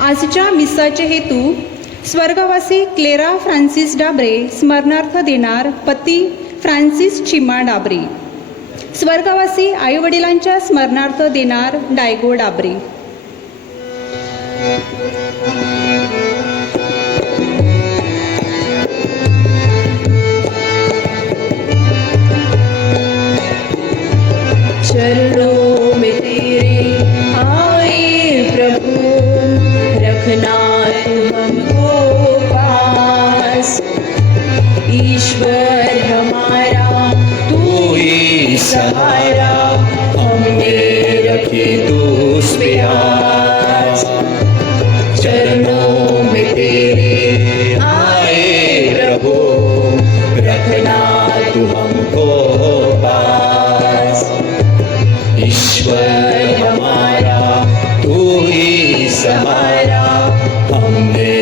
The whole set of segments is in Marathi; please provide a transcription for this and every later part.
आजच्या मिसाचे हेतू स्वर्गवासी क्लेरा फ्रान्सिस डाबरे स्मरणार्थ देणार पती फ्रान्सिस चिमा डाबरे. स्वर्गवासी आईवडिलांच्या स्मरणार्थ देणार डायगो डाबरे. चरणों में तेरे आए प्रभु, रखना तू हमको पास. ईश्वर हमारा तू ही सहारा, हमने रखी तुझ पे आस. चरणों में तेरे आए प्रभु, रखना तू हमको पास. ईश्वर हमारा तू ही सहारा, हमने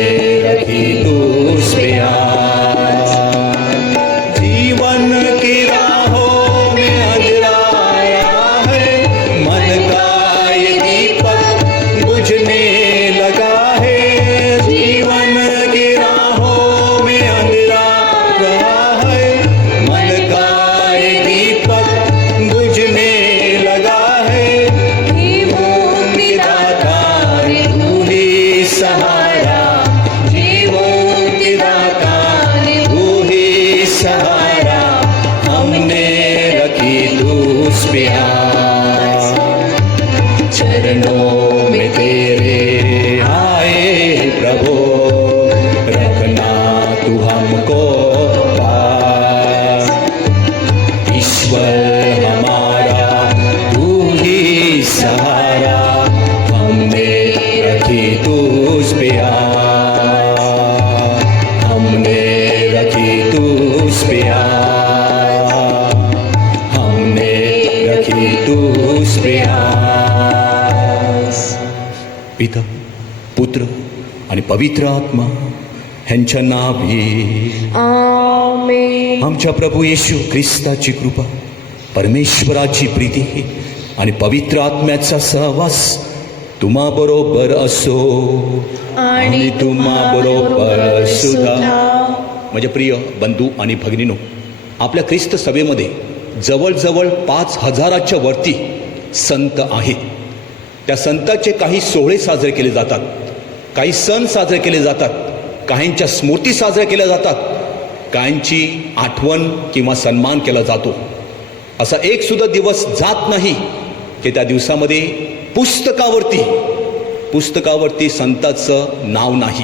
रखी तुझ पे आस. जीवन की राहों में अंधेरा आया है, मन का ये दीपक बुझने लगा है. जीवन की राहों में अंधेरा रहा है, मन का ये दीपक बुझने लगा है. हे मुक्तिदाता रे तू ही सहारा, हे मुक्तिदाता रे तू ही सहारा, हमने रखी तुझ पे आस. चरणों में तेरे आए प्रभु, रखना तू हमको पास. ईश्वर हमारा तू ही सहारा, हमने रखी तुझ पे आस. हमने रखी तुझ पे आस. हमने रखी तुझ पे आस. पिता, पुत्र आणि पवित्र आत्मा ह्यांच्या नावे आमेन. आमच्या प्रभू येशू ख्रिस्ताची कृपा, परमेश्वराची प्रीती आणि पवित्र आत्म्याचा सहवास तुम्हा बरोबर असो आणि तुम्हा बरोबर सुद्धा. माझे प्रिय बंधू आणि भगिनीनो, आपल्या ख्रिस्त सभेमध्ये जवळजवळ 5,000च्या वरती संत आहेत. त्या संतांचे काही सोहळे साजरे केले जातात, काही सण साजरे केले जातात, काहींच्या स्मृती साजऱ्या केल्या जातात, काहींची आठवण किंवा सन्मान केला जातो. असा एक सुद्धा दिवस जात नाही की त्या दिवसामध्ये पुस्तकावरती संताचं नाव नाही.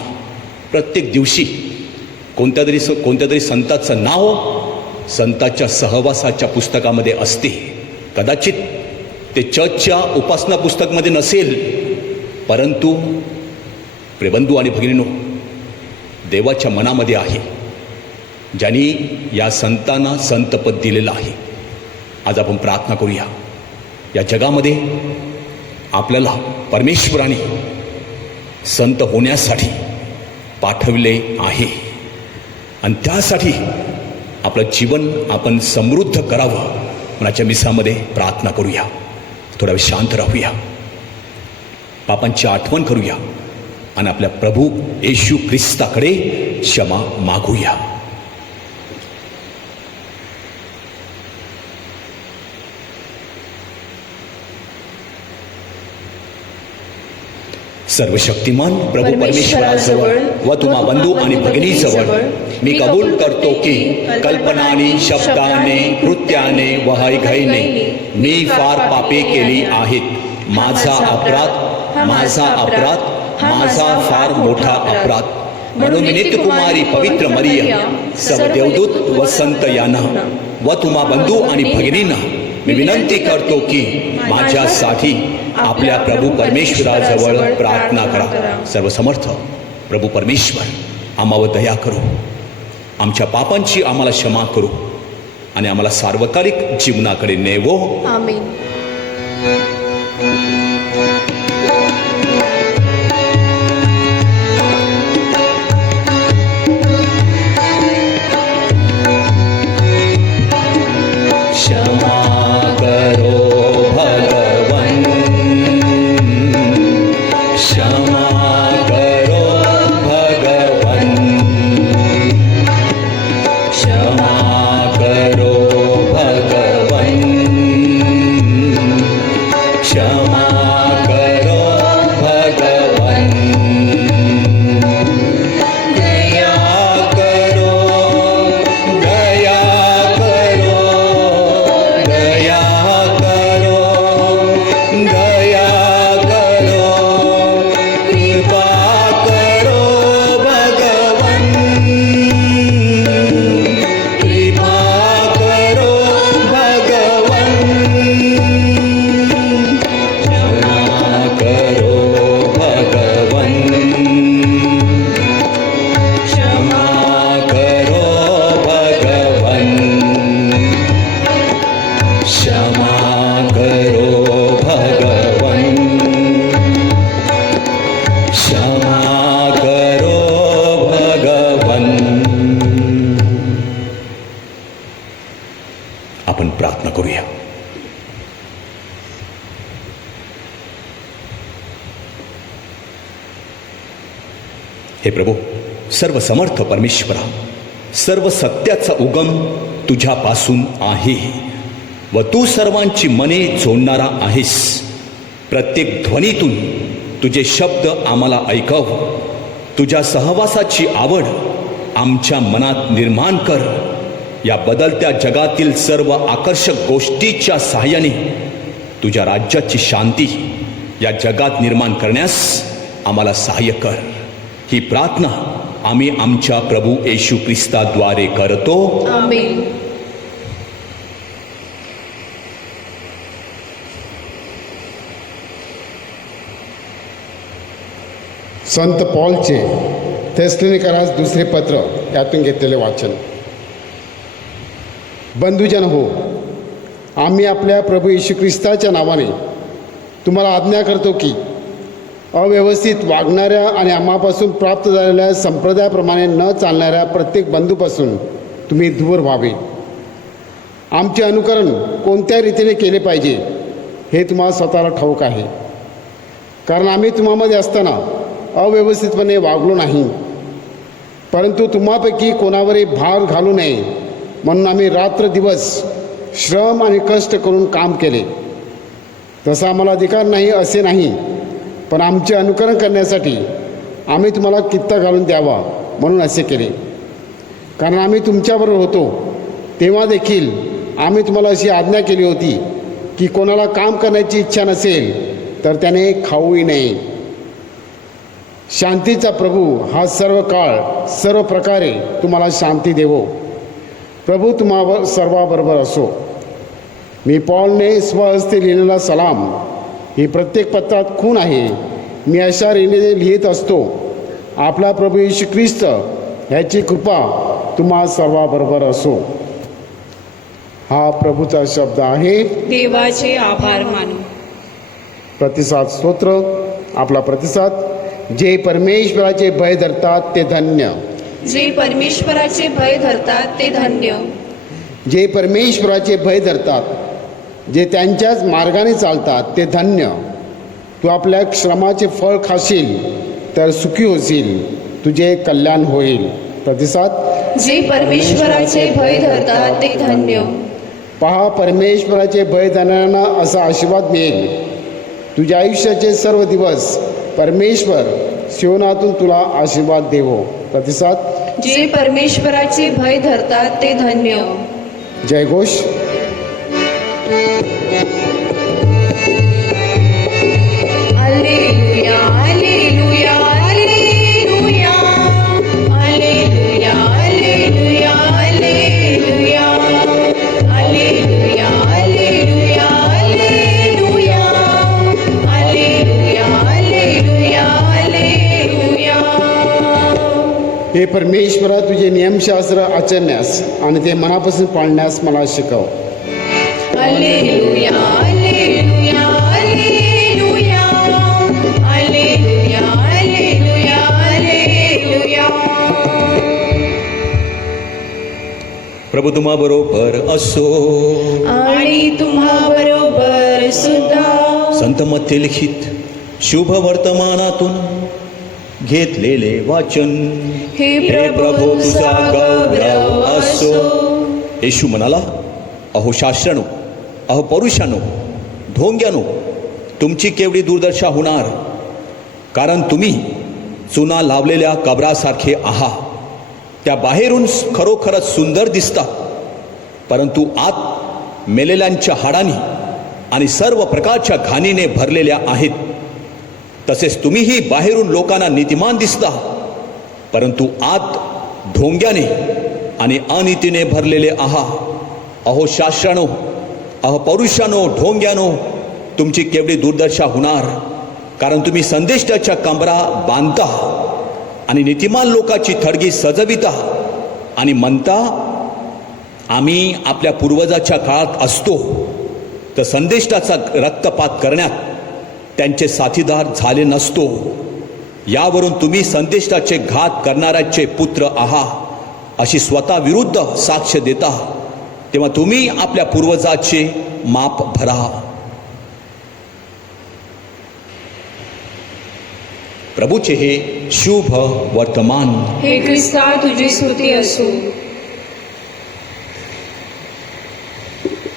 प्रत्येक दिवशी कोणत्या तरी संताचं नाव संताच्या सहवासाच्या पुस्तकामध्ये असते. कदाचित ते चर्चच्या उपासना पुस्तकमध्ये नसेल, परंतु प्रियबंधू आणि भगिनींनो, देवाच्या मनामध्ये आहे, ज्यांनी या संतांना संतपद दिलेलं आहे. आज आपण प्रार्थना करूया. या जगामध्ये आपल्याला परमेश्वराने संत होण्यासाठी पाठवले आहे आणि त्यासाठी आपलं जीवन आपण समृद्ध करावं. मनाच्या मिसामध्ये प्रार्थना करूया. थोडा वेळ शांत राहूया, पापांची आठवण करूया आणि आपल्या प्रभू येशू ख्रिस्ताकडे क्षमा मागूया. सर्वशक्तिमान प्रभू परमेश्वराजवळ व तुम्हा बंधू आणि भगिनीजवळ मी कबूल करतो की कल्पनाने, शब्दाने, कृत्याने व हयघाईने मी फार पापे केली आहेत. माझा अपराध फार मोठा अपराध. म्हणून नित्यकुमारी पवित्र मरिया, सर्व देवदूत व संत यांना व तुम्हा बंधू आणि भगिनींना मी विनंती करतो की माझ्यासाठी आपल्या प्रभू परमेश्वराजवळ प्रार्थना करा. सर्वसमर्थ प्रभू परमेश्वर आम्हावर दया करू, आमच्या पापांची आम्हाला क्षमा करू आणि आम्हाला सार्वकालिक जीवनाकडे नेवो. आमेन. क्षमा हे प्रभू, सर्व समर्थ परमेश्वरा, सर्व सत्याचा उगम तुझ्यापासून आहे व तू सर्वांची मने जोडणारा आहेस. प्रत्येक ध्वनीतून तुझे शब्द आम्हाला ऐकव. तुझ्या सहवासाची आवड आमच्या मनात निर्माण कर. या बदलत्या जगातील सर्व आकर्षक गोष्टीच्या सहाय्याने तुझ्या राज्याची शांती या जगात निर्माण करण्यास आम्हाला सहाय्य कर. ही प्रार्थना आम्ही आमच्या प्रभू येशू ख्रिस्ताद्वारे करतो. आमेन. संत पॉलचे थेसलोनिकरास दुसरे पत्र यातून घेतलेले वाचन. बंधुजन हो, आम्ही आपल्या प्रभू येशू ख्रिस्ताच्या नावाने तुम्हाला आज्ञा करतो की अव्यवस्थित वागणाऱ्या आणि आम्हापासून प्राप्त झालेल्या संप्रदायाप्रमाणे न चालणाऱ्या प्रत्येक बंधूपासून तुम्ही दूर व्हावे. आमचे अनुकरण कोणत्या रीतीने केले पाहिजे हे तुम्हाला स्वतःला ठाऊक आहे, कारण आम्ही तुम्हामध्ये असताना अव्यवस्थितपणे वागलो नाही. परंतु तुम्हापैकी कोणावरही भार घालू नये म्हणून आम्ही रात्रदिवस श्रम आणि कष्ट करून काम केले. तसा आम्हाला अधिकार नाही असे नाही, पण आमचे अनुकरण करण्यासाठी आम्ही तुम्हाला कित्ता घालून द्यावा म्हणून असे केले. कारण आम्ही तुमच्याबरोबर होतो तेव्हा देखील आम्ही तुम्हाला अशी आज्ञा केली होती की कोणाला काम करण्याची इच्छा नसेल तर त्याने खाऊही नये. शांतीचा प्रभू हा सर्व काळ सर्व प्रकारे तुम्हाला शांती देवो. प्रभू तुम्हा सर्वाबरोबर असो. मी पॉलने स्वहस्ते लिहिलेला सलाम ही प्रत्येक पत्रात खूण आहे. मी अशा रीतीने लिहित असतो. आपला प्रभू येशू ख्रिस्त ह्याची कृपा तुम्हा सर्वाबरोबर असो. हा प्रभूचा शब्द आहे. देवाचे आभार मानू. प्रतिसाद स्तोत्र. आपला प्रतिसाद. जे परमेश्वराचे भय धरतात ते धन्य. जे परमेश्वराचे भय धरतात ते धन्य. जे परमेश्वराचे भय धरतात, जे त्यांच्याच मार्गाने चालतात ते धन्य. तू आपल्या श्रमाचे फळ खाशील तर सुखी होशील, तुझे कल्याण होईल. प्रतिसाद. जे परमेश्वराचे भय धरतात ते धन्य. पहा, परमेश्वराचे भय धरणाऱ्यांना असा आशीर्वाद मिळेल. तुझ्या आयुष्याचे सर्व दिवस परमेश्वर सियोनातून तुला आशीर्वाद देवो. प्रतिसाद. जे परमेश्वराचे भय धरतात ते धन्य. जयघोष. Alleluia, alleluia, alleluia. Alleluia, alleluia, alleluia. Alleluia, alleluia, alleluia. Alleluia, alleluia, alleluia. हे परमेश्वरा, तुझे नियमशास्त्र आचरण्यास आणि ते मनापासून पाळण्यास मला शिकव. Alleluia, alleluia, alleluia. Alleluia, alleluia, alleluia. प्रभू तुम्हा बरोबर असो. आणि तुम्हा बरोबर सुद्धा. संत मत्ते लिखित शुभ वर्तमानातून घेतलेले वाचन. हे प्रभू तुझा गौरव असो. येशू म्हणाला, अहो शास्त्रानो, अहो पौरुषानो, ढोंग्यानो, तुमची केवढी दुर्दशा होणार, कारण तुम्ही चुना लावलेल्या कबरासारखे आहात. त्या बाहेरून खरोखरच सुंदर दिसतात, परंतु आत मेलेल्यांच्या हाडांनी आणि सर्व प्रकारच्या घाणीने भरलेल्या आहेत. तसेच तुम्हीही बाहेरून लोकांना नीतिमान दिसता, परंतु आत ढोंग्याने आणि अनितीने भरलेले आहात. अहो शास्त्रानो, अहो पौरुषानो, ढोंग्यानो, तुमची केवढी दुर्दशा होणार, कारण तुम्ही संदेष्टाच्या कंबरा बांधता आणि नीतिमान लोकांची थडगी सजविता आणि म्हणता, आम्ही आपल्या पूर्वजाच्या काळात असतो तर संदेष्टाचा रक्तपात करण्यात त्यांचे साथीदार झाले नसतो. यावरून तुम्ही संदेष्टाचे घात करणाऱ्याचे पुत्र आहात अशी स्वतः विरुद्ध साक्ष देता. तेव्हा तुम्ही आपल्या पूर्वजाचे माप भरा. प्रभूचे हे शुभ वर्तमान. हे ख्रिस्ता तुझी स्तुती असो.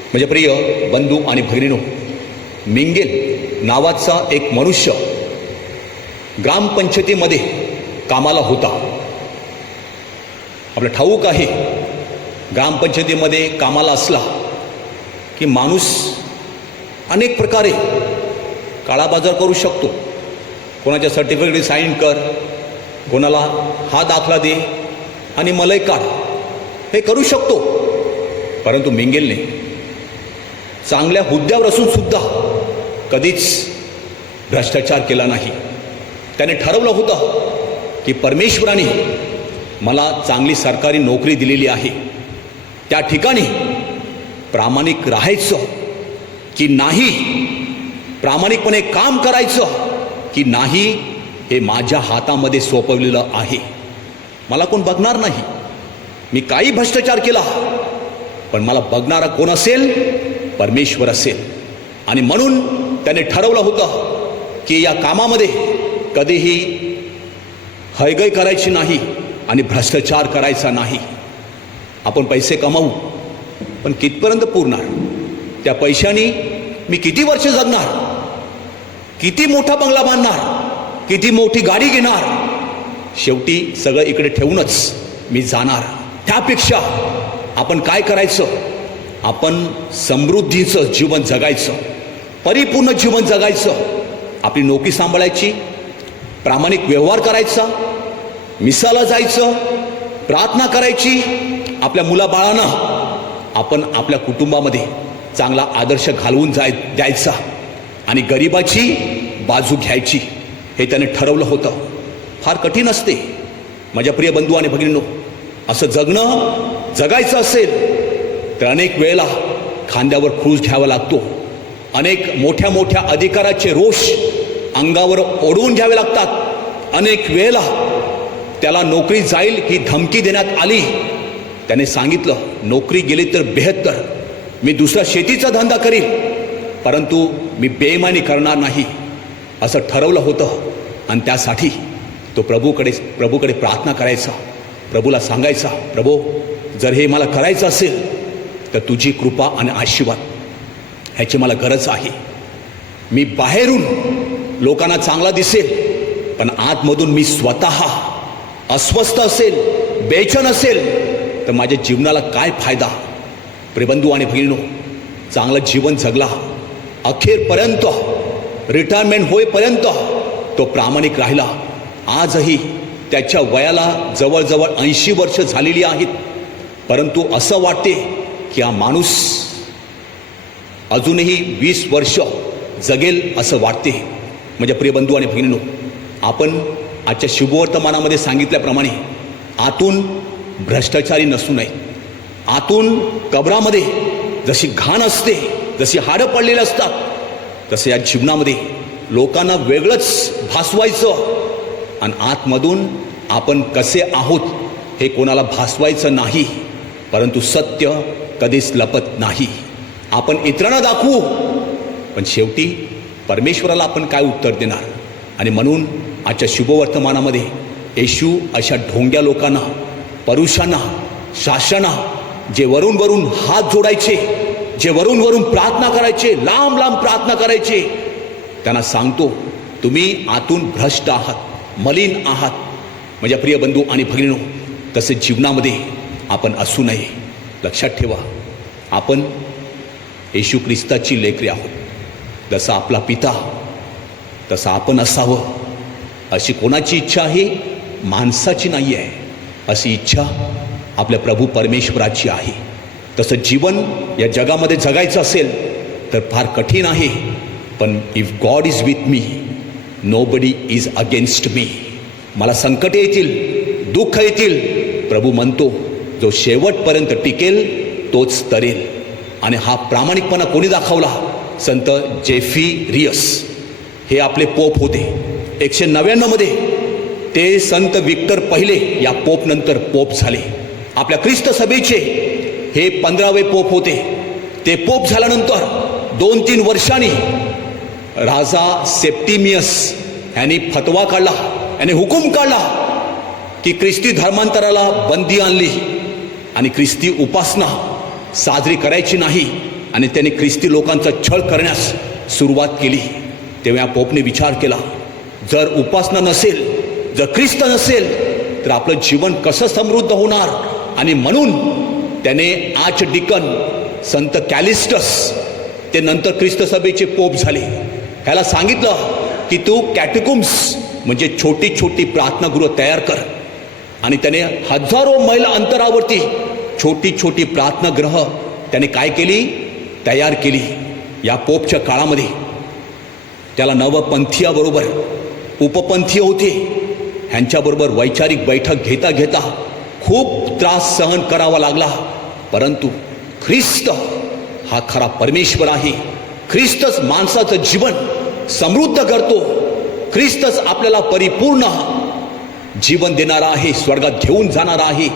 म्हणजे प्रिय बंधू आणि भगिनीनो, मिंगेल नावाचा एक मनुष्य ग्रामपंचायतीमध्ये कामाला होता. आपलं ठाऊक आहे, ग्रामपंचायतीमध्ये कामाला असला की माणूस अनेक प्रकारे काळाबाजार करू शकतो. कोणाच्या सर्टिफिकेट साईन कर, कोणाला हा दाखला दे आणि मलई काढ, हे करू शकतो. परंतु मिंगेलने चांगल्या हुद्द्यावर असून सुद्धा कधीच भ्रष्टाचार केला नाही. त्याने ठरवलं होतं की परमेश्वराने मला चांगली सरकारी नोकरी दिलेली आहे, त्या ठिकाणी प्रामाणिक राहायचं की नाही, प्रामाणिकपणे काम करायचं की नाही, हे माझ्या हातामध्ये सोपवलेलं आहे. मला कोण बघणार नाही. मी काही भ्रष्टाचार केला, पण मला बघणारा कोण असेल? परमेश्वर असेल. आणि म्हणून त्याने ठरवलं होतं की या कामामध्ये कधीही हयगय करायची नाही आणि भ्रष्टाचार करायचा नाही. आपण पैसे कमावू, पण कितपर्यंत पुरणार? त्या पैशाने मी किती वर्ष जगणार? किती मोठा बंगला बांधणार? किती मोठी गाडी घेणार? शेवटी सगळं इकडे ठेवूनच मी जाणार. त्यापेक्षा आपण काय करायचं? आपण समृद्धीचं जीवन जगायचं, परिपूर्ण जीवन जगायचं. आपली नोकरी सांभाळायची, प्रामाणिक व्यवहार करायचा, मिसाला जायचं, प्रार्थना करायची. आपल्या मुलाबाळांना आपण आपल्या कुटुंबामध्ये चांगला आदर्श घालवून द्यायचा आणि गरिबाची बाजू घ्यायची. हे त्याने ठरवलं होतं. फार कठीण असते माझ्या प्रिय बंधू आणि भगिनींनो. असं जगायचं असेल तर अनेक वेळेला खांद्यावर क्रूज घ्यावा लागतो. अनेक मोठ्या मोठ्या अधिकाराचे रोष अंगावर ओढवून घ्यावे लागतात. अनेक वेळेला त्याला नोकरी जाईल ही धमकी देण्यात आली. त्याने सांगितलं, नोकरी गेली तर बेहत्तर, मी दुसरा शेतीचा धंदा करील, परंतु मी बेईमानी करणार नाही, असं ठरवलं होतं. आणि त्यासाठी तो प्रभूकडे प्रार्थना करायचा. प्रभूला सांगायचा, प्रभू जर हे मला करायचं असेल तर तुझी कृपा आणि आशीर्वाद ह्याची मला गरज आहे. मी बाहेरून लोकांना चांगला दिसेल, पण आतमधून मी स्वतः अस्वस्थ असेल, बेचैन असेल तर माझ्या जीवनाला काय फायदा? प्रियबंधू आणि भगिनींनो, चांगलं जीवन जगला, अखेरपर्यंत रिटायरमेंट होईपर्यंत तो प्रामाणिक राहिला. आजही त्याच्या वयाला जवळजवळ 80 वर्ष झालेली आहेत. परंतु असं वाटते की हा माणूस अजूनही 20 वर्ष जगेल असं वाटते. म्हणजे प्रिय बंधू आणि भगिनींनो, आपण आजच्या शुभवर्तमानामध्ये सांगितल्याप्रमाणे आतून भ्रष्टाचारी नसू नये. आतून कबरामध्ये जशी घाण असते, जशी हाडं पडलेली असतात, तसं या जीवनामध्ये लोकांना वेगळंच भासवायचं आणि आतमधून आपण कसे आहोत हे कोणाला भासवायचं नाही. परंतु सत्य कधीच लपत नाही. आपण इतरांना दाखवू, पण शेवटी परमेश्वराला आपण काय उत्तर देणार? आणि म्हणून आजच्या शुभवर्तमानामध्ये येशू अशा ढोंग्या लोकांना, परुषांना, शासनांना, जे वरून वरून हात जोडायचे, जे वरून वरून प्रार्थना करायचे, लांब लांब प्रार्थना करायचे, त्यांना सांगतो, तुम्ही आतून भ्रष्ट आहात, मलिन आहात. माझ्या प्रिय बंधू आणि भगिनींनो, तसे जीवनामध्ये आपण असू नये. लक्षात ठेवा, आपण येशू ख्रिस्ताची लेकरे आहोत. जसा आपला पिता तसा आपण असावं, अशी कोणाची इच्छा आहे? माणसाची नाही आहे. अशी इच्छा आपल्या प्रभू परमेश्वराची आहे. तसं जीवन या जगामध्ये जगायचं असेल तर फार कठीण आहे. पण if God is with me, nobody is against me. मला संकट येतील, दुःख येतील, प्रभू म्हणतो जो शेवटपर्यंत टिकेल तोच तरेल. आणि हा प्रामाणिकपणा कोणी दाखवला? संत जेफी रियस हे आपले पोप होते. 199 मध्ये ते संत विक्टर पहिले या पोप नंतर पोप झाले. आपल्या ख्रिस्त सभेचे हे 15वे पोप होते. ते पोप झाल्यानंतर 2-3 वर्षांनी राजा सेप्टिमियस यांनी फतवा काढला याने हुकूम काढला की ख्रिस्ती धर्मांतराला बंदी आणली आणि ख्रिस्ती उपासना साजरी करायची नाही आणि त्याने ख्रिस्ती लोकांचा छळ करण्यास सुरुवात केली. तेव्हा पोपने विचार केला, जर उपासना नसेल, जर ख्रिस्त नसेल तर आपलं जीवन कसं समृद्ध होणार. आणि म्हणून त्याने आर्च डिकन संत कॅलिस्टस, ते नंतर ख्रिस्त सभेचे पोप झाले, ह्याला सांगितलं की तू कॅटेकुम्स म्हणजे छोटी छोटी प्रार्थनागृह तयार कर. आणि त्याने हजारो मैल अंतरावरती छोटी छोटी प्रार्थनागृह त्याने काय केली, तयार केली. या पोपच्या काळामध्ये त्याला नवपंथीयाबरोबर उपपंथीय होते, ह्यांच्याबरोबर वैचारिक बैठक घेता घेता खूप त्रास सहन करावा लागला. परंतु ख्रिस्त हा खरा परमेश्वर आहे. ख्रिस्तच माणसाचं जीवन समृद्ध करतो. ख्रिस्तच आपल्याला परिपूर्ण जीवन देणारा आहे, स्वर्गात घेऊन जाणारा आहे,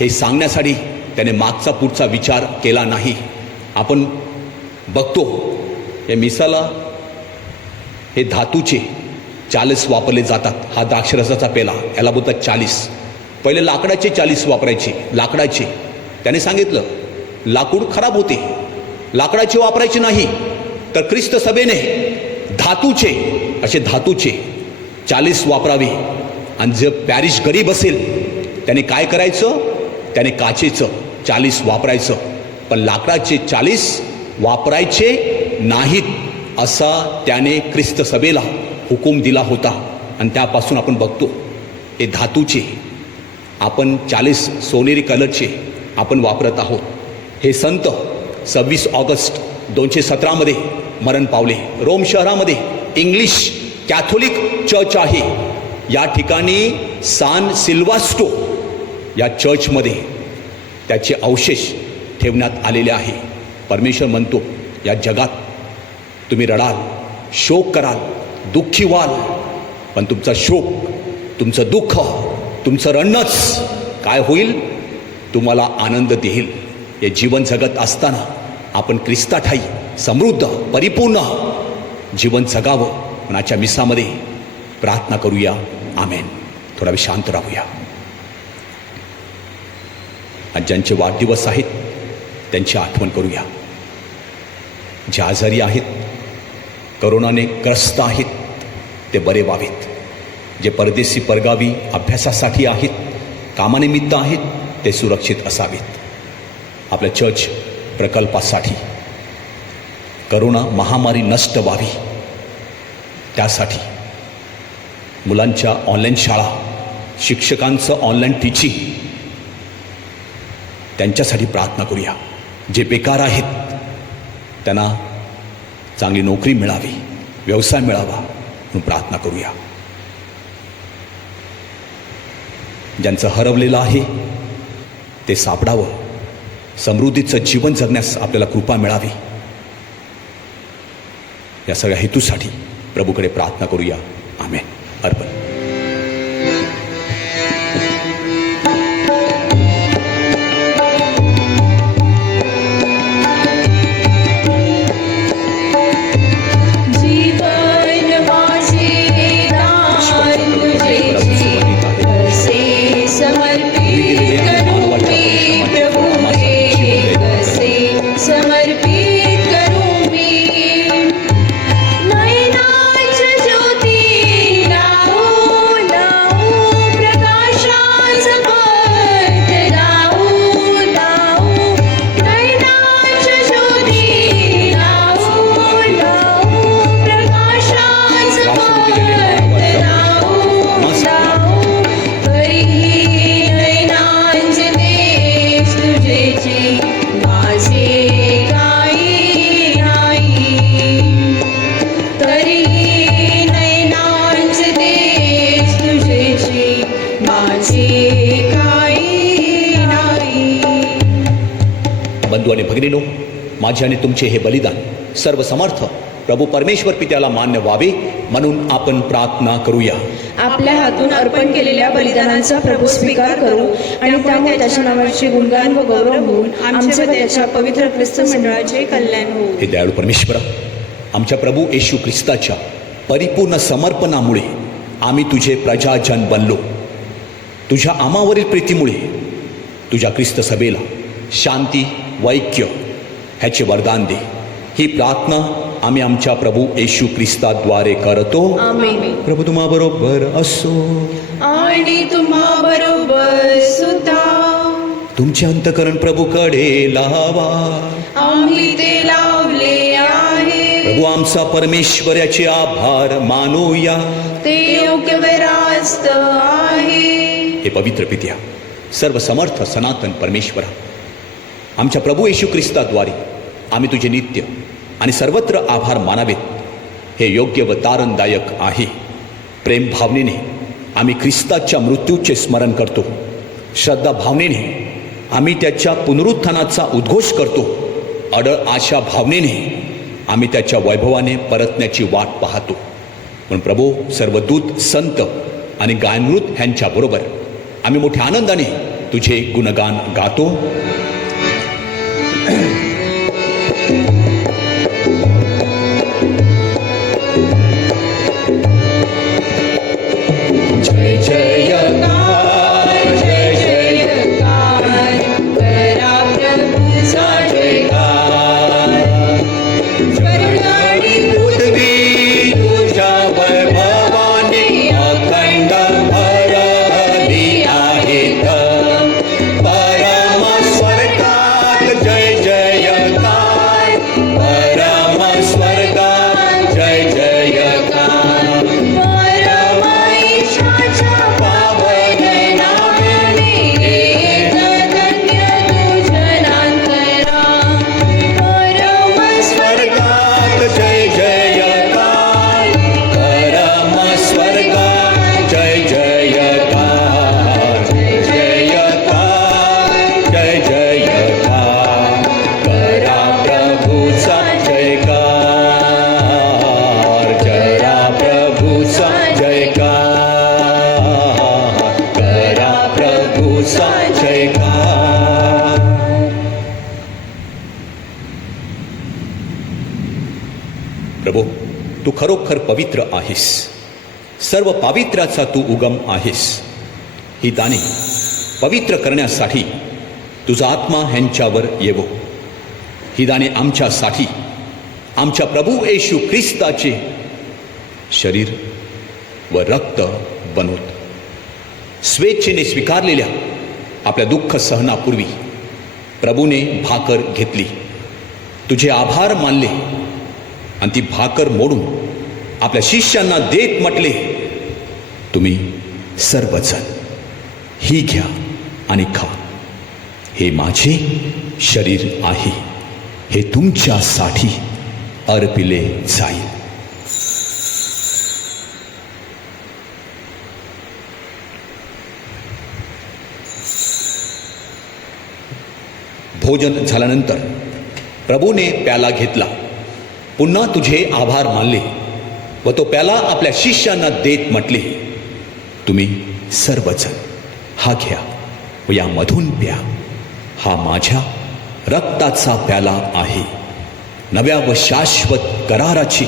हे सांगण्यासाठी त्याने मागचा पुढचा विचार केला नाही. आपण बघतो हे मिसाला हे धातूचे 40 वापरले जातात. हा द्राक्षरसाचा पेला, याला बोलतात 40. पहिले लाकडाचे 40 वापरायचे, लाकडाचे. त्याने सांगितलं लाकूड खराब होते, लाकडाचे वापरायचे नाही. तर ख्रिस्त सभेने धातूचे, असे धातूचे 40 वापरावे. आणि जे पॅरिश गरीब असेल त्याने काय करायचं, त्याने काचेचं 40 वापरायचं, पण लाकडाचे 40 वापरायचे नाहीत, असा त्याने ख्रिस्त सभेला हुकूम दिला होता. आणि त्यापासून आपण बघतो हे धातूचे आपण 40 सोनेरी कलरचे आपण वापरत आहोत. हे संत 26 ऑगस्ट 217 मरण पावले. रोम शहरामध्ये इंग्लिश कॅथोलिक चर्च आहे. या ठिकाणी सान सिल्वास्टो या चर्चमध्ये त्याचे अवशेष ठेवण्यात आलेले आहे. परमेश्वर म्हणतो, या जगात तुम्ही रडाल, शोक कराल, दुःखी व्हाल, पण तुमचा शोक, तुमचं दुःख, तुमचं रडणंच काय होईल, तुम्हाला आनंद देईल. हे जीवन जगत असताना आपण ख्रिस्ताठाई समृद्ध परिपूर्ण जीवन जगावं. मनाच्या मिसामध्ये प्रार्थना करूया. आमेन. थोडा वेळ शांत राहूया. आज ज्यांचे वाढदिवस आहेत त्यांची आठवण करूया. जे आजारी आहेत, करोनाने ग्रस्त आहेत, ते बरे व्हावेत. जे परदेशी परगावी अभ्यासासाठी आहेत, कामानिमित्त आहेत, ते सुरक्षित असावेत. आपल्या चर्च प्रकल्पासाठी करोना महामारी नष्ट व्हावी, त्यासाठी मुलांच्या ऑनलाईन शाळा, शिक्षकांचं ऑनलाईन टीचिंग, त्यांच्यासाठी प्रार्थना करूया. जे बेकार आहेत त्यांना चांगली नोकरी मिळावी, व्यवसाय मिळावा म्हणून प्रार्थना करूया. ज्यांचं हरवलेलं आहे ते सापडावं, समृद्धीचं जीवन जगण्यास आपल्याला कृपा मिळावी. या सगळ्या हेतूसाठी प्रभूकडे प्रार्थना करूया. आमेन. अर्पण. बंधू आणि भगिनीनो, माझे आणि तुमचे हे बलिदान सर्व समर्थ प्रभू परमेश्वर पित्याला मान्य व्हावे म्हणून आपण प्रार्थना करूया. आपल्या हातून अर्पण केलेल्या बलिदानाचा प्रभू स्वीकार करू आणि त्यामुळे त्याच्या नावाचे गुणगान व गौरव होऊन आमचे व त्याच्या पवित्र ख्रिस्त मंडळाचे कल्याण होऊ. हे दयाळू परमेश्वरा, आमच्या प्रभू येशू ख्रिस्ताच्या परिपूर्ण समर्पणामुळे आम्ही तुझे प्रजाजन बनलो. तुझ्या आम्हावरील प्रीतीमुळे तुझ्या ख्रिस्त सभेला शांती व ऐक्य ह्याचे वरदान दे. ही प्रार्थना आम्ही आमच्या प्रभू येशू ख्रिस्ताद्वारे करतो. आमेन. प्रभू तुम्हा बरोबर असो. आणि तुम्हा बरोबर सुद्धा. तुमचे अंतकरण प्रभूकडे लावा. आम्ही ते लावले आहे. प्रभू आमचा परमेश्वर याचे आभार मानूया. ते योग्य व रास्त आहे. हे पवित्र पित्या, सर्व समर्थ सनातन परमेश्वरा, आमच्या प्रभू येशू ख्रिस्ताद्वारे आम्ही तुझे नित्य आणि सर्वत्र आभार मानावेत हे योग्य व तारणदायक आहे. प्रेम भावनेने आम्ही ख्रिस्ताच्या मृत्यूचे स्मरण करतो. श्रद्धा भावनेने आम्ही त्याच्या पुनरुत्थानाचा उद्घोष करतो. अडळ आशा भावनेने आम्ही त्याच्या वैभवाने परतण्याची वाट पाहतो. म्हणून प्रभू, सर्व दूत, संत आणि गायनमृत ह्यांच्याबरोबर आम्ही मोठ्या आनंदाने तुझे गुणगान गातो. जय जयकार, जय जयकार, करा प्रभूचा जयकार. स्वर्ग आणि पृथ्वी तुझ्या वैभवाने अखंड भरली आहेत. परम स्वर्गात जय जयकार, परम स्वर्गात जय जयकार. परमेशाच्या पावन नामाने एक धन्य तुझनांतरा. परम स्वर्गात जय जयकार, परम स्वर्गात जय जयकार. जयकार, जय जयकार, करा प्रभूचा जयकार. जरा प्रभूचा जयकार, करा प्रभूचा जयकार. प्रभू, तू खरोखर पवित्र आहेस. सर्व पावित्र्याचा तू उगम आहेस. ही दाने पवित्र करण्यासाठी तुझा आत्मा ह्यांच्यावर येवो. ही दाने आमच्यासाठी आमच्या प्रभू येशू ख्रिस्ताचे शरीर व रक्त बनवत. स्वेच्छेने स्वीकारलेल्या आपल्या दुःख सहनापूर्वी प्रभूने भाकर घेतली, तुझे आभार मानले आणि ती भाकर मोडून आपल्या शिष्यांना देत म्हटले, तुम्ही सर्वजण ही घ्या आणि खा. हे माझे शरीर आहे, हे तुमच्यासाठी अर्पिले जाईल. भोजन झाल्यानंतर प्रभूने प्याला घेतला, पुन्हा तुझे आभार मानले व तो प्याला आपल्या शिष्यांना देत म्हटले, तुम्ही सर्वजण हा घ्या व यामधून प्या. हा माझ्या रक्ताचा प्याला आहे, नव्या व शाश्वत कराराचे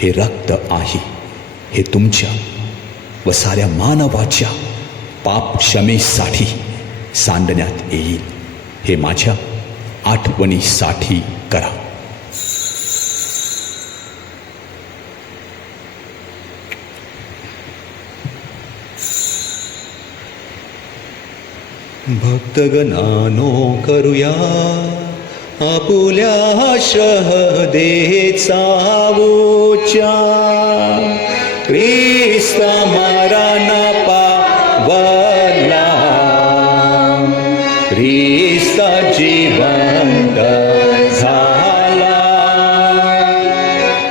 हे रक्त आहे. हे तुमच्या व साऱ्या मानवाच्या पाप क्षमेसाठी सांडण्यात येईल. हे माझ्या आठवणीसाठी करा. भक्तगणानो करूया आपुल्या श्रद्धेचा उच्चार. ख्रिस्त मरण पावला, ख्रिस्त जिवंत झाला,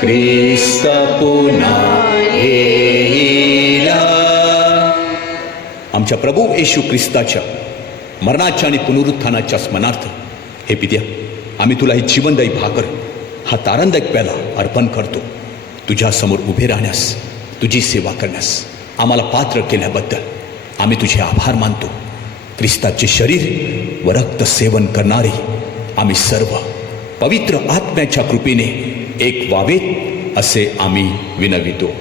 ख्रिस्त पुन्हा येईल. आमच्या प्रभू येशू ख्रिस्ताच्या मरणाच्या आणि पुनरुत्थानाच्या स्मरणार्थ हे पित्या, आम्ही तुला ही जीवनदायी भाकर, हा तारणदायक प्याला अर्पण करतो. तुझ्यासमोर उभे राहण्यास, तुझी सेवा करण्यास आम्हाला पात्र केल्याबद्दल आम्ही तुझे आभार मानतो. ख्रिस्ताचे शरीर व रक्त सेवन करणारे आम्ही सर्व पवित्र आत्म्याच्या कृपेने एक व्हावेत असे आम्ही विनवितो.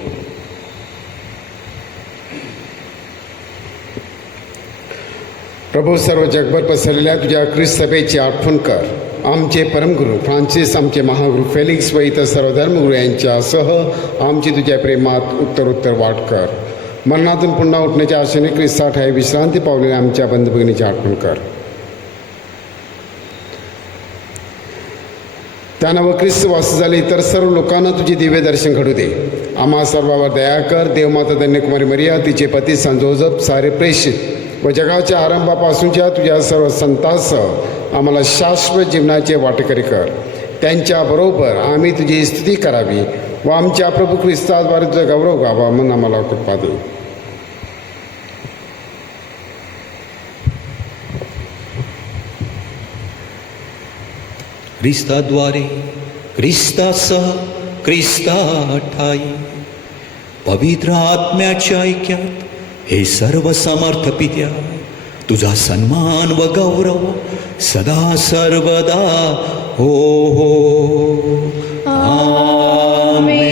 प्रभू, सर्व जगभर पसरलेल्या तुझ्या ख्रिस्त सभेची आठवण कर. आमचे परमगुरू फ्रान्सिस, आमचे महागुरू फेलिक्स व इतर सर्व धर्मगुरू यांच्यासह आमची तुझ्या प्रेमात उत्तरोत्तर वाढ कर. मरणातून पुन्हा उठण्याच्या आशेने ख्रिस्तात आहे विश्रांती पावलेल्या आमच्या बंधू भगिनीची आठवण कर. त्यांना व ख्रिस्त वास झाले इतर सर्व लोकांना तुझे दिव्य दर्शन घडू दे. आम्हा सर्वांवर दया कर. देवमाता धन्यकुमारी मरिया, तिचे पती संत जोसेफ, सारे प्रेषित व जगाच्या आरंभापासूनच्या तुझ्या सर्व संतांसह आम्हाला शाश्वत जीवनाचे वाटेकरी कर. त्यांच्याबरोबर आम्ही तुझी स्तुती करावी व आमच्या प्रभू ख्रिस्ताद्वारे तुझा गौरव गावा म्हणून आम्हाला कृपा दे. ख्रिस्ताद्वारे, ख्रिस्तासह, ख्रिस्ताठाई पवित्र आत्म्याच्या ऐक्यात हे सर्व समर्थ पित्या, तुझा सन्मान व गौरव सदा सर्वदा हो हो. आमेन.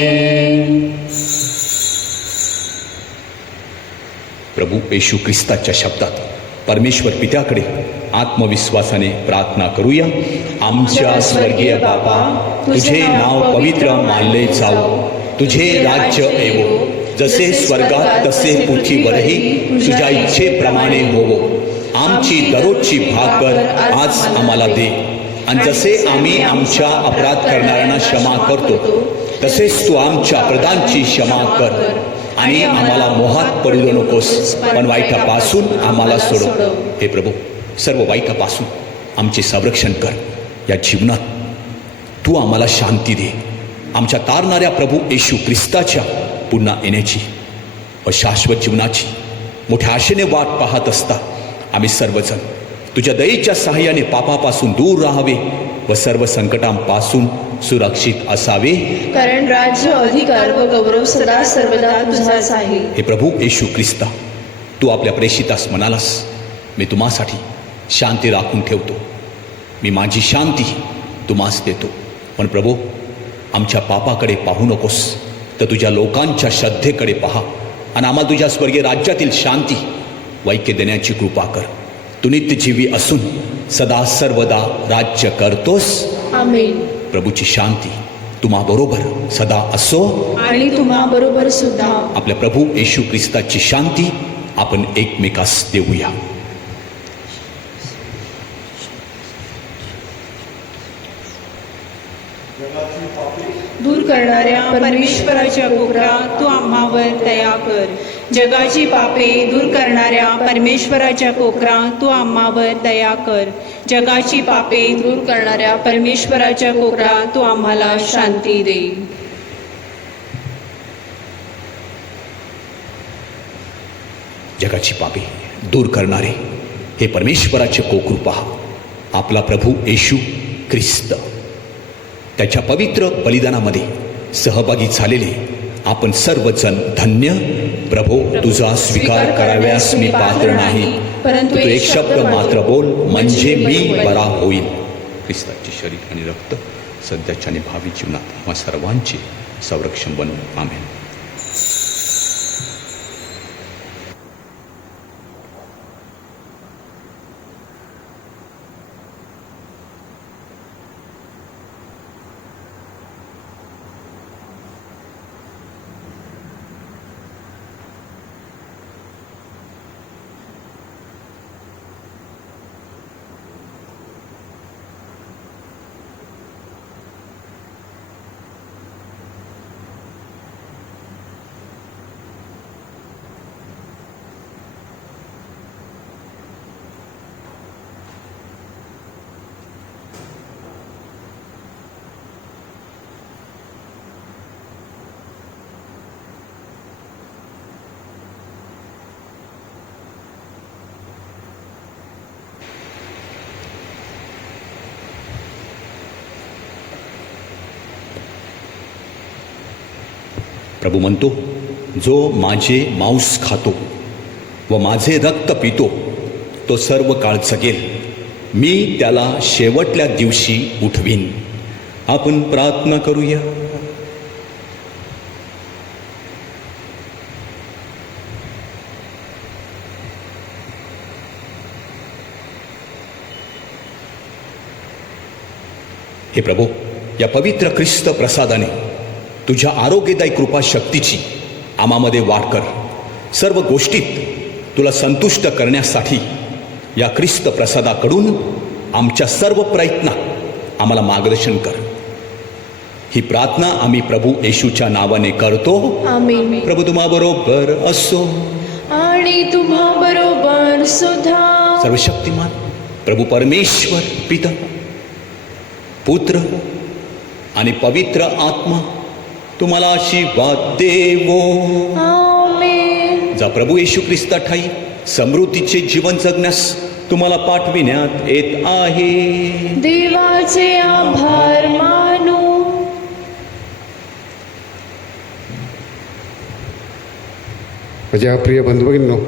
प्रभू येशू ख्रिस्ताच्या शब्दात परमेश्वर पित्याकडे आत्मविश्वासाने प्रार्थना करूया. आमच्या स्वर्गीय बाबा, तुझे नाव पवित्र मानले जावो, तुझे राज्य येवो, जसे स्वर्गात तसे पृथ्वीवरही तुझ्या इच्छेप्रमाणे होवो. आमची दररोजची भाकर आज आम्हाला दे, आणि जसे आम्ही आमच्या अपराध करणाऱ्यांना क्षमा करतो तसेच तू आमच्या अपराधांची क्षमा कर, आणि आम्हाला मोहात पडू देऊ नकोस, पण वाईटापासून आम्हाला सोडव. हे प्रभू, सर्व वाईटापासून आमचे संरक्षण कर. या जीवनात तू आम्हाला शांती दे. आमच्या तारणाऱ्या प्रभू येशू ख्रिस्ताच्या पुन्हा येण्याची व शाश्वत जीवनाची मोठ्या आशेने वाट पाहत असता आम्ही सर्वजण तुझ्या दयेच्या सहाय्याने पापापासून दूर राहावे व सर्व संकटांपासून सुरक्षित असावे. कारण राज्य, अधिकार व गौरव सदा सर्वदा तुझाच आहे. हे प्रभू येशू ख्रिस्ता, तू आपल्या प्रेषितास म्हणालास, मी तुम्हासाठी शांती राखून ठेवतो, मी माझी शांती तुम्हास देतो. पण प्रभू, आमच्या पापाकडे पाहू नकोस, तर तुझ्या लोकांच्या श्रद्धेकडे पहा आणि आम्हाला तुझ्या स्वर्गीय राज्यातील शांती वैक्य देण्याची कृपा कर. तू नित्यजीवी असून सदा सर्वदा राज्य करतोस. आमेन. प्रभूची शांती तुम्हाबरोबर सदा असो, आणि तुम्हा बरोबर सुद्धा. आपल्या प्रभू येशू ख्रिस्ताची शांती आपण एकमेकास देऊया. दूर करणाऱ्या परमेश्वराच्या कोकरा, तू आम्हावर दया कर. जगाची पापे दूर करणाऱ्या परमेश्वराच्या कोकरा, तू आम्हावर दया कर. जगाची पापे दूर करणाऱ्या परमेश्वराच्या कोकरा, तू आम्हाला शांती दे. जगाची पापे दूर करणारे हे परमेश्वराचे कोकरू पहा, आपला प्रभू येशू ख्रिस्त. त्याच्या पवित्र बलिदानामध्ये सहभागी झालेले आपण सर्वजण धन्य. प्रभो, तुझा स्वीकार कराव्यास मी पात्र नाही, परंतु तू एक शब्द मात्र बोल, म्हणजे मी बरा होईल. ख्रिस्ताचे शरीर आणि रक्त सध्याच्या आणि भावी जीवनात आम्हा सर्वांचे संरक्षण बनवून. आमेन. प्रभू म्हणतो, जो माझे मांस खातो व माझे रक्त पितो तो सर्व काळ जगेल, मी त्याला शेवटल्या दिवशी उठवीन. आपण प्रार्थना करूया. हे प्रभू, या पवित्र ख्रिस्त प्रसादाने तुझ्या आरोग्यदायी कृपा शक्तीची आम्हामध्ये वाढ कर. सर्व गोष्टीत तुला संतुष्ट करण्यासाठी या ख्रिस्त प्रसादाकडून आमच्या सर्व प्रयत्नात आम्हाला मार्गदर्शन कर. ही प्रार्थना आम्ही प्रभू येशूच्या नावाने करतो. आमेन. प्रभू तुम्हाबरोबर असो. आणि तुम्हा बरोबर सुद्धा. सर्वशक्तिमान प्रभू परमेश्वर पिता, पुत्र आणि पवित्र आत्मा तुम्हाला आशीर्वाद देवो. आमेन. जा प्रभू येशू ख्रिस्ता ठाई समृद्धीचे जीवन जगण्यास तुम्हाला पाठविण्यात येत आहे. देवाचे आभार मानू. माझ्या प्रिय बंधू-भगिनींनो,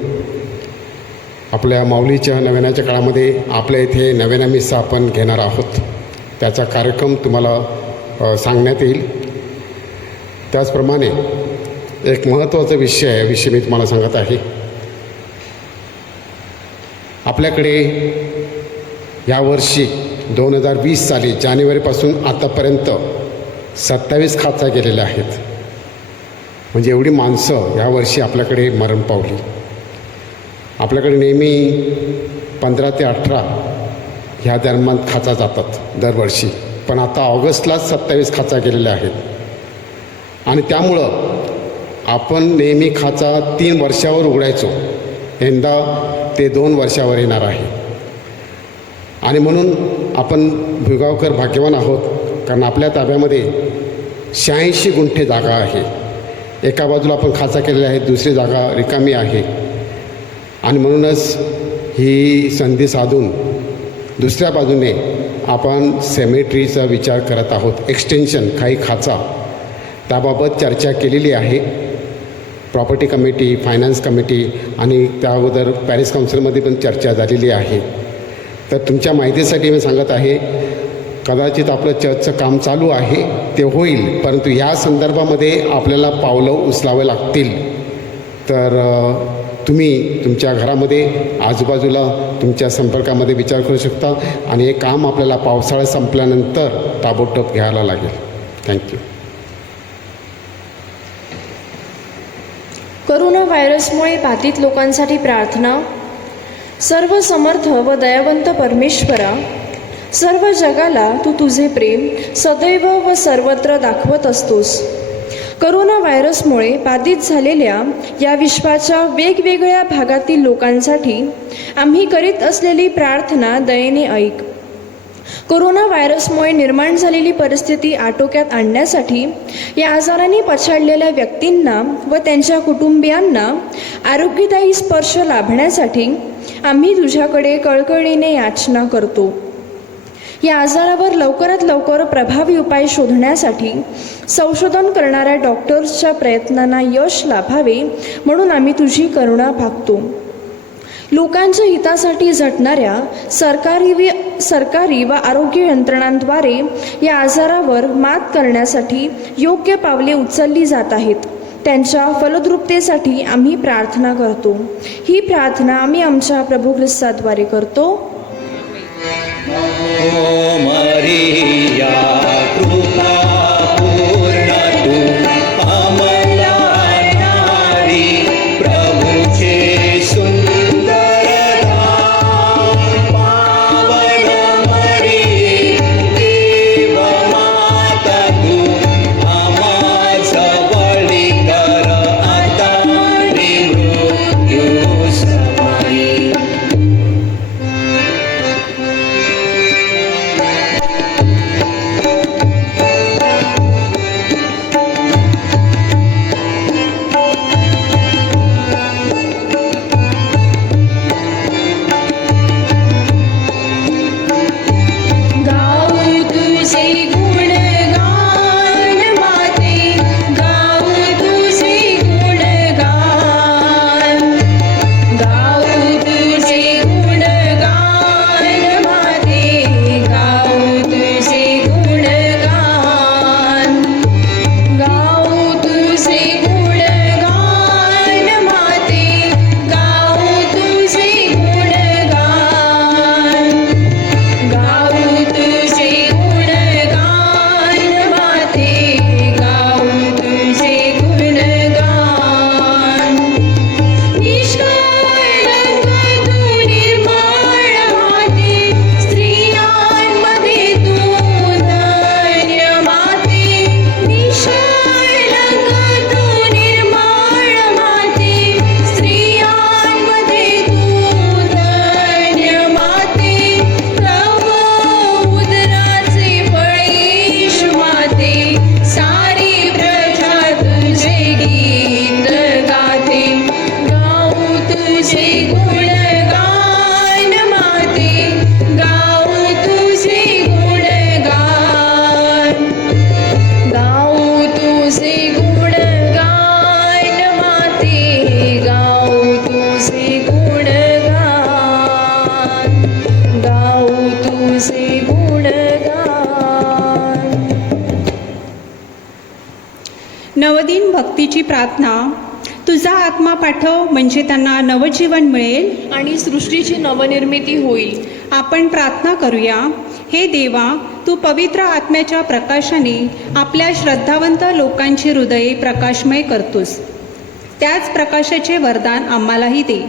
आपल्या माऊलीच्या नव्यानाच्या काळामध्ये आपल्या इथे नव्याना मिसा आपण घेणार आहोत. त्याचा कार्यक्रम तुम्हाला सांगण्यात येईल. त्याचप्रमाणे एक महत्त्वाचा विषय मी तुम्हाला सांगत आहे. आपल्याकडे यावर्षी 2020 साली जानेवारीपासून आतापर्यंत 27 खाचा गेलेल्या आहेत. म्हणजे एवढी माणसं यावर्षी आपल्याकडे मरण पावली. आपल्याकडे नेहमी 15 ते 18 ह्या दरम्यान खाचा जातात दरवर्षी, पण आता ऑगस्टलाच 27 खाचा गेलेल्या आहेत. आणि त्यामुळं आपण नेहमी खाचा 3 वर्षावर उघडायचो, यंदा ते 2 वर्षावर येणार आहे. आणि म्हणून आपण भिगावकर भाग्यवान आहोत, कारण आपल्या ताब्यामध्ये 86 गुंठे जागा आहे. एका बाजूला आपण खाचा केलेला आहे, दुसरी जागा रिकामी आहे. आणि म्हणूनच ही संधी साधून दुसऱ्या बाजूने आपण सेमेट्रीचा विचार करत आहोत. एक्सटेन्शन काही खाचा त्याबाबत चर्चा केलेली आहे. प्रॉपर्टी कमिटी, फायनान्स कमिटी आणि त्या अगोदर पॅरिस काउन्सिलमध्ये पण चर्चा झालेली आहे. तर तुमच्या माहितीसाठी मी सांगत आहे, कदाचित आपलं चर्चचं काम चालू आहे, ते होईल, परंतु या संदर्भामध्ये आपल्याला पावलं उचलावे लागतील. तर तुम्ही तुमच्या घरामध्ये आजूबाजूला तुमच्या संपर्कामध्ये विचार करू शकता आणि हे काम आपल्याला पावसाळा संपल्यानंतर ताबडतोब घ्यायला लागेल. थँक्यू. करोना व्हायरसमुळे बाधित लोकांसाठी प्रार्थना. सर्व समर्थ व दयावंत परमेश्वरा, सर्व जगाला तू तुझे प्रेम सदैव व सर्वत्र दाखवत असतोस. करोना व्हायरसमुळे बाधित झालेल्या या विश्वाच्या वेगवेगळ्या भागातील लोकांसाठी आम्ही करीत असलेली प्रार्थना दयेने ऐक. कोरोना व्हायरसमुळे निर्माण झालेली परिस्थिती आटोक्यात आणण्यासाठी या आजाराने पछाडलेल्या व्यक्तींना व त्यांच्या कुटुंबियांना आरोग्यदायी स्पर्श लाभण्यासाठी आम्ही तुझ्याकडे कळकळीने याचना करतो. या आजारावर लवकरात लवकर प्रभावी उपाय शोधण्यासाठी संशोधन करणाऱ्या डॉक्टर्सच्या प्रयत्नांना यश लाभावे म्हणून आम्ही तुझी करुणा भागतो. लोकांच्या हितासाठी झटणाऱ्या सरकारी व आरोग्य यंत्रणांद्वारे या आजारावर मात करण्यासाठी योग्य पावले उचलली जात आहेत. त्यांच्या फलद्रुपतेसाठी आम्ही प्रार्थना करतो. ही प्रार्थना आम्ही आमच्या प्रभू ख्रिस्ताद्वारे करतो. ओ मरिया कृपा पूर्ण तू आम्हाला नारी प्रभूचे सुंदर धाम पावन मरिये देव माता तू आम्हा जवळी कर आता मृत्यू समयी. भक्तीची प्रार्थना. तुझा आत्मा पाठव म्हणजे त्यांना नवजीवन मिळेल आणि सृष्टीची नवनिर्मिती होईल. आपण प्रार्थना करूया. हे देवा, तू पवित्र आत्म्याच्या प्रकाशाने आपल्या श्रद्धावंत लोकांची हृदये प्रकाशमय करतोस. त्याच प्रकाशाचे वरदान आम्हालाही दे,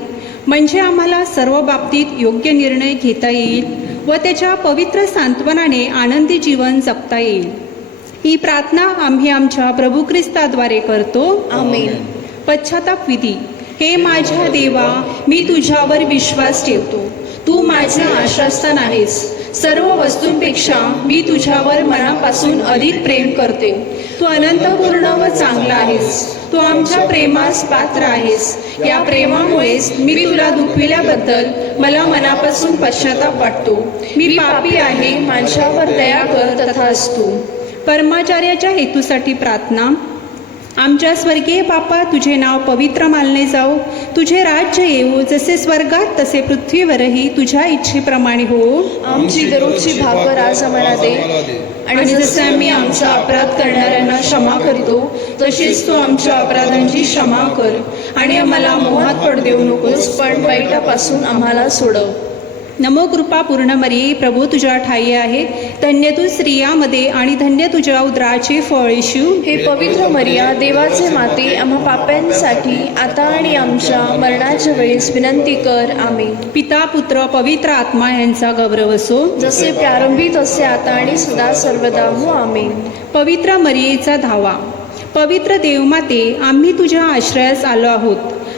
म्हणजे आम्हाला सर्व बाबतीत योग्य निर्णय घेता येईल व त्याच्या पवित्र सांत्वनाने आनंदी जीवन जगता येईल. ही प्रार्थना आम्ही आमच्या प्रभू ख्रिस्ताद्वारे करतो. आमेन. पश्चाताप विधी. हे माझ्या देवा, मी तुझ्यावर विश्वास ठेवतो. तू माझे आश्रयस्थान आहेस. सर्व वस्तूंपेक्षा मी तुझ्यावर मनापासून अधिक प्रेम करते. तू अनंतपूर्ण व चांगला आहेस. तू आमच्या प्रेमास पात्र आहेस. या प्रेमामुळेच मी तुला दुखविल्याबद्दल मला मनापासून पश्चाताप वाटतो. मी पापी आहे, माझ्यावर दया कर तथास्तु. परमाचार्याच्या हेतूसाठी प्रार्थना. आमच्या स्वर्गीय बापा, तुझे नाव पवित्र मानले जाओ. तुझे राज्य येवो. जसे स्वर्गात तसे पृथ्वीवरही तुझ्या इच्छेप्रमाणे हो. आमची दररोजची भाकर आज आम्हाला दे, आणि जसे आम्ही आमचा अपराध करणाऱ्यांना क्षमा करतो, तसेच तू आमच्या अपराधांची क्षमा कर. आणि आम्हाला मोहात पडू देऊ नकोस, पण वाईटापासून आम्हाला सोडव. नमो कृपा पूर्ण मरिये, प्रभू तुझ्या ठाई आहे. धन्य तू स्त्रियामध्ये आणि धन्य तुझ्या उदराचे फळ येशू. हे पवित्र मरिया, देवाचे माते, आम्हा पाप्यांसाठी आता आणि आमच्या मरणाच्या वेळेस विनंती कर. आमेन. पिता पुत्र पवित्र आत्मा यांचा गौरव असो. जसे प्रारंभी तसे आता आणि सदा सर्वदा हो. आमेन. पवित्र मरियेचा धावा. पवित्र देवमाते, आम्ही तुझ्या आश्रयास आलो आहोत.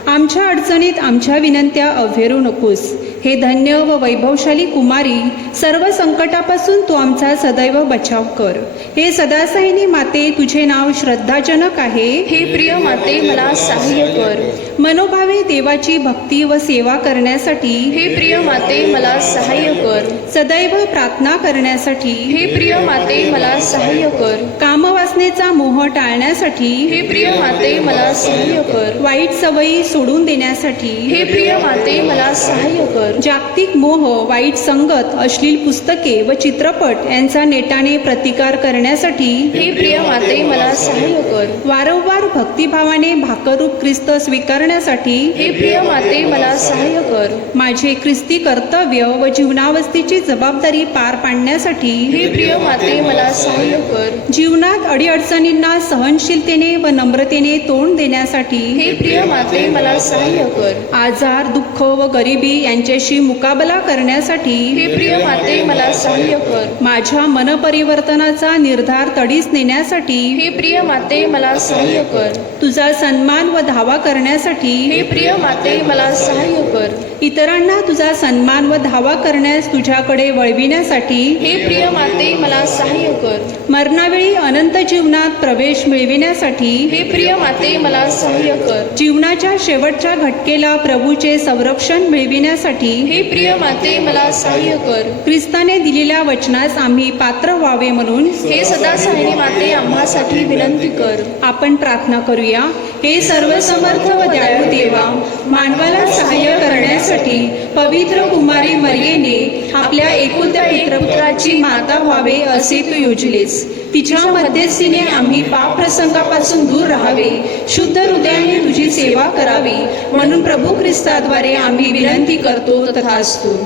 आमच्या अडचणीत आमच्या विनंत्या अव्हेरू नकोस. हे धन्य व वैभवशाली कुमारी, सर्व संकटापासून तू आमचा सदैव बचाव कर. हे सदासाहिनी माते, तुझे नाव श्रद्धाजनक आहे. हे प्रिय माते, मला सहाय्य कर. मनोभावे देवाची भक्ती व सेवा करण्यासाठी हे प्रिय माते, मला सहाय्य कर. सदैव प्रार्थना करण्यासाठी हे प्रिय माते, मला सहाय्य कर. कामवासनेचा मोह टाळण्यासाठी हे प्रिय माते, मला सहाय्य कर. वाईट सवयी सोडून देण्यासाठी हे प्रिय माते, मला सहाय्य कर. जागतिक मोह, वाईट संगत, अश्लील पुस्तके व चित्रपट यांचा नेटाने प्रतिकार करण्यासाठी हे प्रिय माते, मला सहाय्य कर. वारंवार भक्तिभावाने भाकरूप ख्रिस्त स्वीकारण्यासाठी हे प्रिय माते, मला सहाय्य कर. माझे ख्रिस्ती कर्तव्य व जीवनावस्थेची जबाबदारी पार पाडण्यासाठी हे प्रिय माते, मला सहाय्य कर. जीवनात अडीअडचणींना सहनशीलतेने व नम्रतेने तोंड देण्यासाठी हे प्रिय माते, मला सहाय्य कर. आजार, दुःख व गरिबी यांच्याशी मुकाबला करण्यासाठी हे प्रिय माते, मला सहाय्य कर. माझ्या मनपरिवर्तनाचा निर्धार तडीस नेण्यासाठी हे प्रिय माते, मला सहाय्य कर. तुझा सन्मान व धावा करण्यासाठी हे प्रिय माते, मला सहाय्य कर. इतरांना तुझा सन्मान व धावा करण्यास तुझ्याकडे वळविण्यासाठी हे प्रिय माते, मला सहाय्य कर. मरणावेळी अनंत जीवनात प्रवेश मिळविण्यासाठी हे प्रिय माते, मला सहाय्य कर. जीवनाच्या शेवटच्या घटकेला प्रभूचे संरक्षण मिळविण्यासाठी हे प्रिय माते, मला सहाय्य कर. ख्रिस्ताने दिलेल्या वचनास आम्ही पात्र व्हावे म्हणून हे सदा सहाय्यनी माते, आम्हासाठी विनंती कर. आपण प्रार्थना करूया. हे सर्वसमर्थ व दयाळू देवा, मानवाला सहाय्य करण्यासाठी पवित्र कुमारी मरियेने आपल्या एकुलत्या पुत्राची माता व्हावे असे तू योजलेस. तिच्या मध्यस्थीने आम्ही पाप प्रसंगापासून दूर राहावे, शुद्ध हृदयाने तुझी सेवा करावी, म्हणून प्रभू ख्रिस्ताद्वारे आम्ही विनंती करतो. तथास्तु.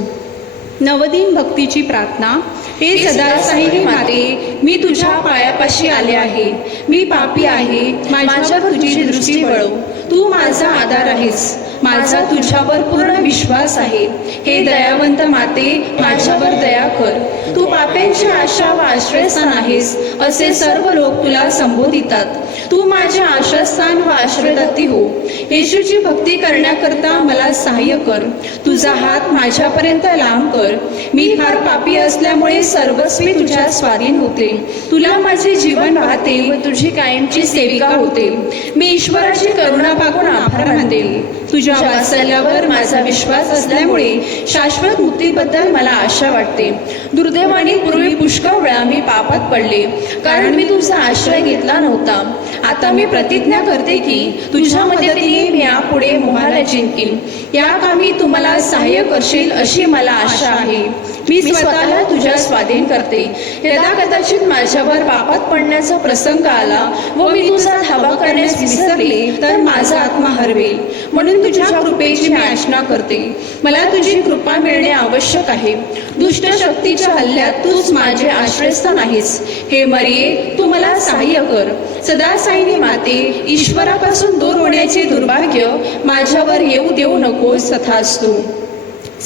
नवदिन भक्तीची प्रार्थना. हे सदासाहिनी माते, मी तुझ्या पायापाशी आले आहे. मी पापी आहे, माझ्यावर तुझी दृष्टी वळव. तू माझा आधार आहेस. माझा तुझ्यावर पूर्ण विश्वास आहे. हे दयावंत माते, माझ्यावर दया कर. तू पाप्यांची आशा व आश्रयस्थान आहेस असे सर्व लोक तुला संबोधितात. तू माझे आश्रयस्थान व आश्रयदाती हो. येशूची भक्ती करण्याकरता मला सहाय्य कर. तुझा हात माझ्यापर्यंत लांब कर. मी फार पापी असल्यामुळे सर्वस्वी तुझ्या स्वाधीन होते. तुला माझे जीवन वाहते व तुझी कायमची सेविका होते. मी ईश्वराची करुणा पाहून आभार मानेल. तुझ्या वात्सल्यावर माझा विश्वास असल्यामुळे शाश्वत मुक्तीबद्दल मला आशा वाटते. दुर्दैवाने पूर्वी पुष्कळ वेळा मी पापात पडले, कारण मी तुझा आश्रय घेतला नव्हता. आता मी प्रतिज्ञा करते की तुझ्या मदतीने मी यापुढे मोहाला जिंकीन. या कामी तू मला सहाय्य करशील अशी मला आशा आहे. मी स्वतःला तुझ्या स्वाधीन करते. यदा कदाचित माझ्यावर पापात पडण्याचा प्रसंग आला व मी तुझा धावा करण्यास विसरले तर माझा आत्मा हरवेल. म्हणून तुझ्या कृपेची मी याचना करते. मला तुझी कृपा मिळणे आवश्यक आहे. दुष्ट शक्तीच्या हल्ल्यात तूच माझे आश्रयस्थान आहेस. हे मरिये, तू मला सहाय्य कर. सदासाईनी माते, ईश्वरापासून दूर होण्याचे दुर्भाग्य माझ्यावर येऊ देऊ नकोस. तथास्तु.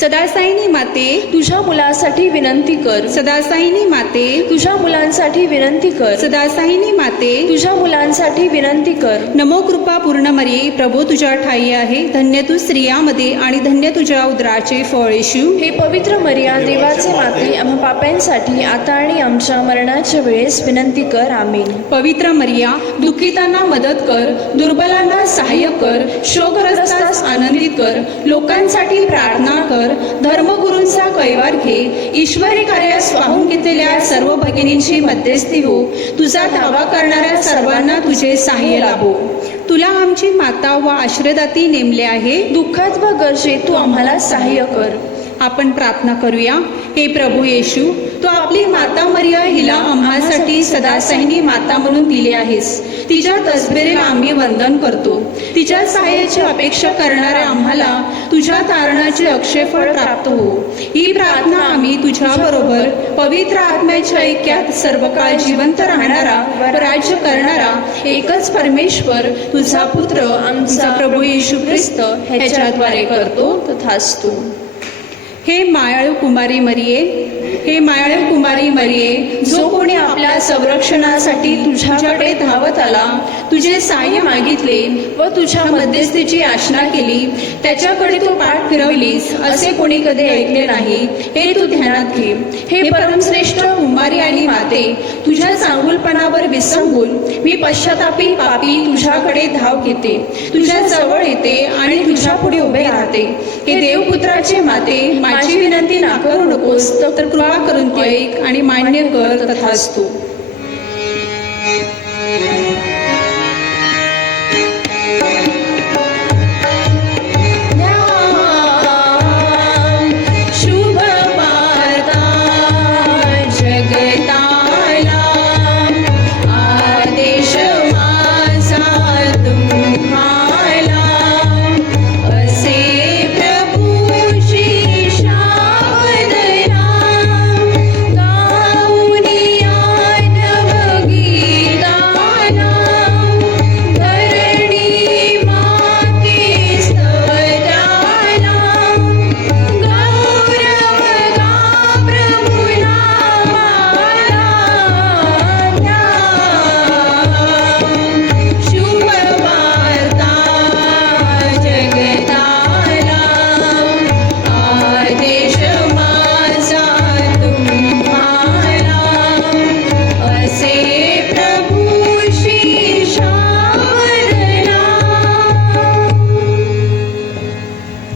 सदासाईनी माते, तुझ्या मुलासाठी विनंती कर. सदासाईनी माते, तुझ्या मुलांसाठी विनंती कर. सदासाईनी माते, तुझ्या मुलांसाठी विनंती कर. नमो कृपा पूर्ण मरिये, प्रभू तुझ्या ठाई आहे. धन्य तू स्त्रियामध्ये आणि धन्य तुझ्या उदराचे फळ येशू. हे पवित्र मरिया, देवाचे माते, आम्हा पाप्यांसाठी आता आणि आमच्या मरणाच्या वेळेस विनंती कर. आमीन. पवित्र मरिया, दुःखितांना मदत कर, दुर्बलांना सहाय्य कर, शोकग्रस्तास आनंदित कर, लोकांसाठी प्रार्थना कर, धर्मगुरूंचा कैवार घे, ईश्वरी कार्यास वाहून घेतलेल्या सर्व भगिनींची मध्यस्थी हो, तुझा धावा करणाऱ्या सर्वांना तुझे सहाय्य लाभो. तुला आमची माता व आश्रयदाती नेमले आहे. दुःखात व गरजेत तू आम्हाला सहाय्य कर. आपण प्रार्थना करूया. हे प्रभू येशू, तू आपली माता मरिया हिला आम्हासाठी सदासाईनी माता म्हणून दिली आहेस. तिच्या तसबिरीला आम्ही वंदन करतो. तिच्या सहाय्याची अपेक्षा करणाऱ्या आम्हाला तुझ्या तारणाचे अक्षय फळ प्राप्त हो. ही प्रार्थना आम्ही तुझ्या बरोबर पवित्र आत्म्याच्या ऐक्यात सर्व काळ जिवंत राहणारा व राज्य करणारा एकच परमेश्वर तुझा पुत्र आमचा प्रभू येशू ख्रिस्त ह्याच्याद्वारे करतो. तथास्तु. हे मायाळू कुमारी मरिये, हे मायाळू कुमारी मरिये, जो कोणी आपल्या संरक्षणासाठी तुझ्याकडे धावत आला, तुझे सहाय्य मागितले व तुझ्या मध्यस्थीची याचना केली, त्याच्याकडे तू पाठ फिरवलीस असे कोणी कधी ऐकले नाही. हे तू ध्यानात घे. हे परमश्रेष्ठ कुमारी आणि माते, तुझ्या चांगुलपणावर विसंबून मी पश्चातापी पापी तुझ्याकडे धाव घेते, तुझ्या जवळ येते आणि तुझ्या पुढे उभे राहते. हे देवपुत्राचे माते, माझी विनंती नाकारू नकोस, तर कृपा करून ती ऐक आणि मान्य कर. तथास्तु.